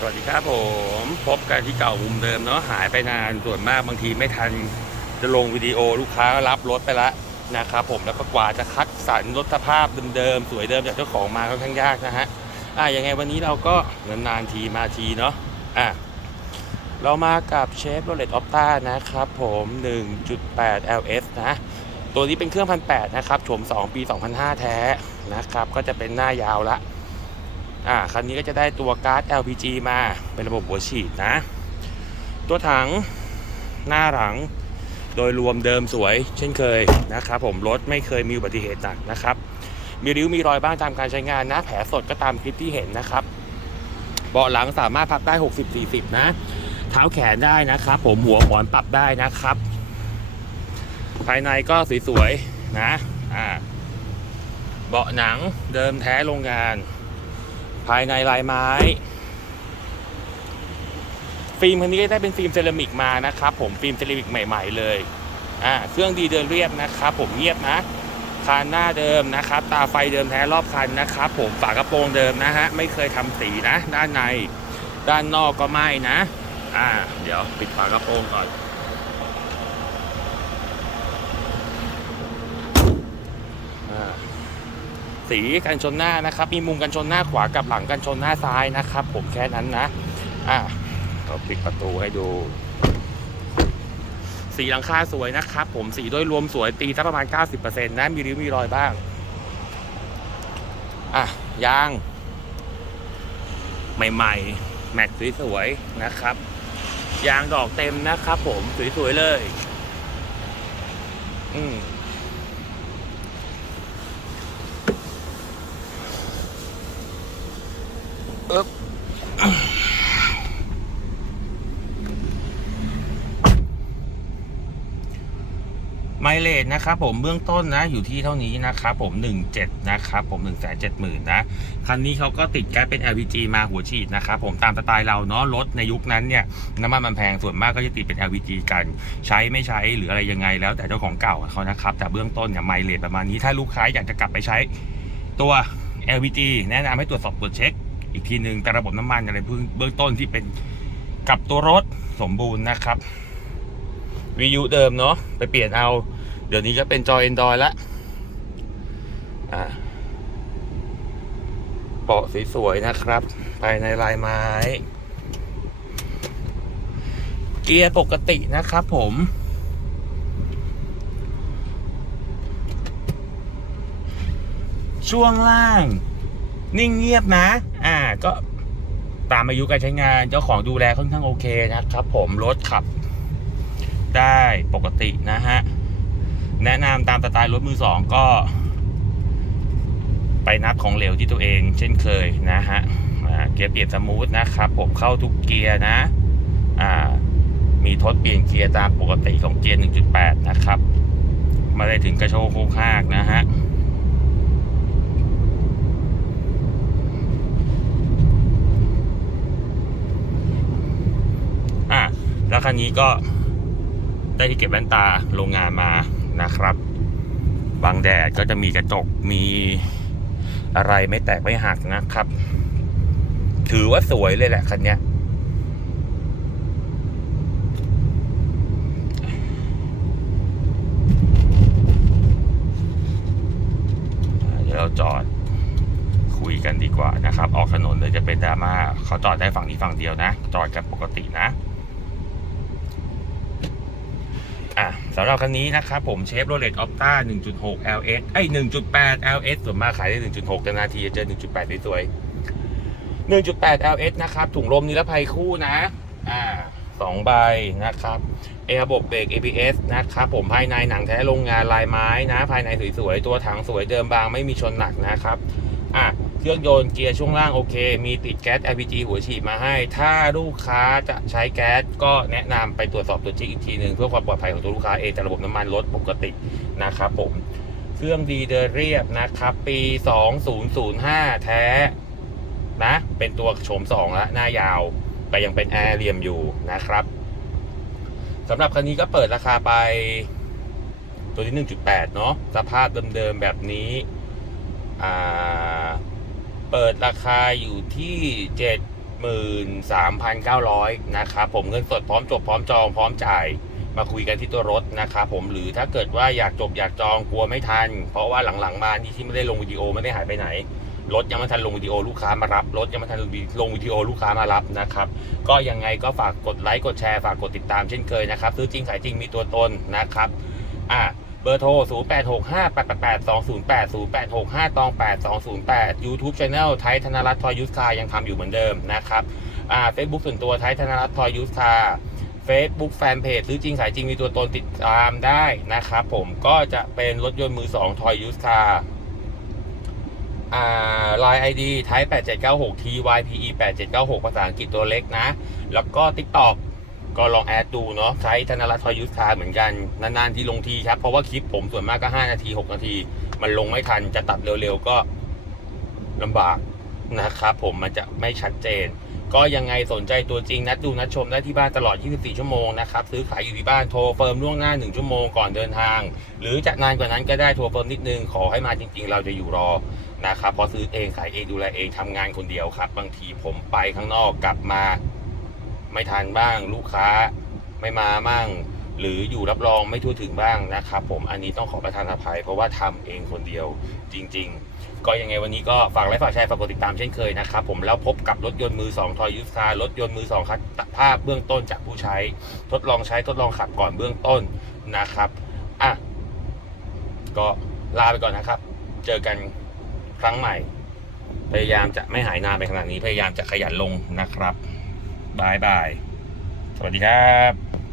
สวัสดีครับผมพบกันที่เก่ามุมเดิมเนาะหายไปนานส่วนมากบางทีไม่ทันจะลงวิดีโอลูกค้ารับรถไปละนะครับผมแล้วก็กว่าจะคัดสรรรถสภาพเดิมๆสวยเดิมจากเจ้าของมาค่อนข้างยากนะฮะอะยังไงวันนี้เราก็นานๆทีมาทีเนาะอะเรามากับเชฟโรเลตออฟต้านะครับผม 1.8 LS นะตัวนี้เป็นเครื่องพันแนะครับโฉม2 ปี 2005 แท้นะครับก็จะเป็นหน้ายาวละ อ่าคันนี้ก็จะได้ตัวการ์ด LPG มาเป็นระบบหัวฉีดนะ ตัวถังหน้าหลังโดยรวมเดิมสวยเช่นเคยนะครับผมรถไม่เคยมีอุบัติเหตุหนักนะครับ มีริ้วมีรอยบ้างตามการใช้งานนะ แผลสดก็ตามคลิปที่เห็นนะครับ เบาะหลังสามารถพับได้ 60-40 นะ เท้าแขนได้นะครับ ผมหัวหมอนปรับได้นะครับ ภายในก็สวยๆนะอ่าเบาะหนังเดิมแท้โรงงาน ภายในลายไม้ ฟิล์มคันนี้ได้เป็นฟิล์มเซรามิกมานะครับ ผมฟิล์มเซรามิกใหม่ ๆ เลยอ่าเครื่องดีเดินเรียบนะครับ ผมเงียบนะคานหน้าเดิมนะครับ ตาไฟเดิมแท้รอบคันนะครับ ผมฝากระโปรงเดิมนะฮะไม่เคยทำสีนะ ด้านใน ด้านนอกก็ไม่นะ อ่า เดี๋ยวปิดฝากระโปรงก่อน อ่า สีกันชนหน้านะครับ มีมุมกันชนหน้าขวากับหลังกันชนหน้าซ้ายนะครับ ผมแค่นั้นนะ อะเราปิดประตูให้ดู สีหลังคาสวยนะครับ ผมสีโดยรวมสวยตีสักประมาณ 90%นะมีริ้วมีรอยบ้าง อะยาง ใหม่ๆ แม็กสวยๆนะครับ ยางดอกเต็มนะครับ ผมสวยๆเลย อืม เลจนะครับผมเบื้องต้นนะอยู่ที่เท่านี้นะครับผม 17 นะครับผม 1 7 0 0 0 0นะคันนี้เขาก็ติดแก๊สเป็น LPG มาหัวฉีดนะครับผมตามสไตล์เราเนาะรถในยุคนั้นเนี่ยน้ำมันมันแพงส่วนมากก็จะติดเป็น LPG กันใช้ไม่ใช้หรืออะไรยังไงแล้วแต่เจ้าของเก่าเขานะครับแต่เบื้องต้นเนี่ยไมเลจประมาณนี้ถ้าลูกค้าอยากจะกลับไปใช้ตัว LPG แนะนำให้ตรวจสอบตรวจเช็ค อีกทีหนึ่งแต่ระบบน้ำมันอะไรเบื้องเบื้องต้นที่เป็นกับตัวรถสมบูรณ์นะครับวิวเดิมเนาะไปเปลี่ยนเอา เดี๋ยวนี้ก็เป็นจอ Android ละอ่าเบาะสวยๆนะครับ ภายในลายไม้ เกียร์ปกตินะครับผมช่วงล่าง นิ่งเงียบนะ อ่า ก็ตามอายุการใช้งานเจ้าของดูแลค่อนข้างโอเคนะครับ ผมรถขับ ได้ปกตินะฮะ แนะนำตามสไตล์รถมือสองก็ ไปนับของเหลวที่ตัวเอง เช่นเคยนะฮะเกียร์เปลี่ยนสมูทนะครับผมเข้าทุกเกียร์นะมีทดเปลี่ยนเกียร์ตามปกติของเกียร์ 1.8 นะครับไม่ได้ถึงกระโชกโคกหากนะฮะอะแล้วคันนี้ก็ได้ที่เก็บแว่นตาโรงงานมา นะครับ บางแดดก็จะมีกระจกมีอะไรไม่แตกไม่หักนะครับ ถือว่าสวยเลยแหละคันนี้เดี๋ยวเราจอดคุยกันดีกว่านะครับ ออกถนนเลยจะเป็นดราม่าเขาจอดได้ฝั่งนี้ฝั่งเดียวนะ จอดกันปกตินะ อะ สำหรับคันนี้นะครับผมเชฟโรเลตออฟต้า1.6 LS ไอ้ย1.8 LS ส่วนมากขายได้ 1.6แต่นาทีจะเจอ 1.8 สวยๆ 1.8 LS นะครับ ถุงลมนิรภัยคู่นะ อ่าสองใบนะครับเอระบบเบรก ABS นะครับผมภายในหนังแท้โรงงานลายไม้นะ ภายในสวยๆ ตัวถังสวยเดิมบางไม่มีชนหนักนะครับ อะเครื่องยนต์เกียร์ช่วงล่างโอเค มีติดแก๊ส LPG หัวฉีดมาให้ ถ้าลูกค้าจะใช้แก๊สก็แนะนำไปตรวจสอบตัวจริงอีกทีหนึ่งเพื่อความปลอดภัยของตัวลูกค้าเองแต่ระบบน้ำมันรถปกตินะครับผม เครื่องดีเดินเรียบนะครับ ปี 2005 แท้นะ เป็นตัวโฉม2แล้วหน้ายาวแต่ยังเป็นแอร์เรียมอยู่นะครับสำหรับคันนี้ก็เปิดราคาไปตัวที่ 1.8 เนาะสภาพเดิมๆแบบนี้ อ่า เปิดราคาอยู่ที่เจ็ด13,900 นะครับผมเงินสดพร้อมจบพร้อมจองพร้อมจ่ายมาคุยกันที่ตัวรถนะครับผมหรือถ้าเกิดว่าอยากจบอยากจองกลัวไม่ทัน เพราะว่าหลังๆมานี่ที่ไม่ได้ลงวิดีโอไม่ได้หายไปไหนรถยังไม่ทันลงวิดีโอลูกค้ามารับรถยังไม่ทันลงวิดีโอลูกค้ามารับนะครับก็ยังไงก็ฝากกดไลค์กดแชร์ฝากกดติดตามเช่นเคยนะครับซื้อจริงขายจริงมีตัวตนนะครับอะ บอร์โทร 0 8 6 5 8 8 8 2 0 8 0 8 6 5ตอง8 2 0 8 YouTube Channel ไทยธนรัตน์ทอยยูสคายังทำอยู่เหมือนเดิมนะครับอ่า Facebook ส่วนตัวไทยธนรัตน์ทอยยูสคา Facebook Fanpage ซื้อจริงขายจริงมีตัวตนติดตามได้นะครับผมก็จะเป็นรถยนต์มือ2 Toy Use Car อ่า Line ID ไทย8796 TYPE 8796 ภาษาอังกฤษตัวเล็กนะ แล้วก็ TikTok ก็ลองแอดดูเนาะใช้ธนรัตน์ทอยยูสคาเหมือนกันนานๆที่ลงทีครับ เพราะว่าคลิปผมส่วนมากก็ 5 นาที 6 นาที มันลงไม่ทันจะตัดเร็วๆ ก็ลำบากนะครับผมมันจะไม่ชัดเจน ก็ยังไงสนใจตัวจริงนัดดูนัดชมได้ที่บ้านตลอด 24 ชั่วโมงนะครับ ซื้อขายอยู่ที่บ้านโทรเฟิร์มล่วงหน้า 1 ชั่วโมงก่อนเดินทาง หรือจะนานกว่านั้นก็ได้โทรเฟิร์มนิดนึงขอให้มาจริง ๆ เราจะอยู่รอนะครับพอซื้อเองขายเองดูแลเองทำงานคนเดียวครับ บางทีผมไปข้างนอกกลับมา ไม่ทันบ้าง ลูกค้าไม่มาบ้าง หรืออยู่รับรองไม่ทั่วถึงบ้างนะครับ ผมอันนี้ต้องขอประทานอภัย เพราะว่าทำเองคนเดียวจริง ๆ ก็ยังไงวันนี้ก็ฝากไลค์ฝากแชร์ฝากกดติดตามเช่นเคยนะครับผมแล้วพบกับรถยนต์มือ2ทอยยูสคารถยนต์มือ2คัดภาพเบื้องต้นจากผู้ใช้ ทดลองใช้ทดลองขับก่อนเบื้องต้นนะครับอะก็ลาไปก่อนนะครับ เจอกันครั้งใหม่ พยายามจะไม่หายนานไปขนาดนี้ พยายามจะขยันลงนะครับ บายบาย สวัสดีครับ